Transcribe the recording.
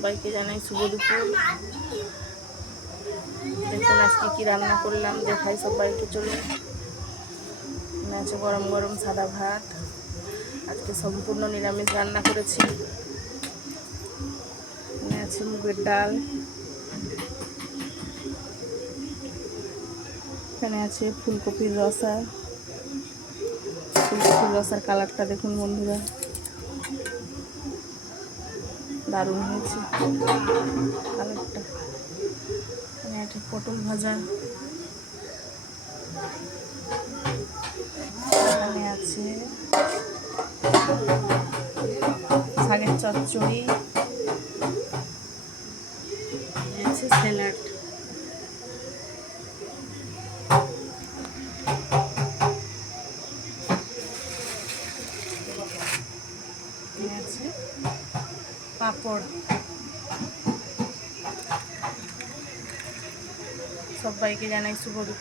সবাইকে জানাই শুভ দুপুর। দেখুন আজকে কি রান্না করলাম দেখাই সবাইকে, চলুন। আছে গরম গরম সাদা ভাত, আজকে সম্পূর্ণ নিরামিষ রান্না করেছি। আছে মুগের ডাল, এখানে আছে ফুলকপির রসা। ফুলকপির রসার কালারটা দেখুন বন্ধুরা, দারুণ হয়েছে কালারটা। এখানে পটল ভাজা, এখানে আছে শাকের চচ্চড়ি, আছে স্যালাড। আছে পাঁপড়। সবাইকে জানাই শুভ দুপুর।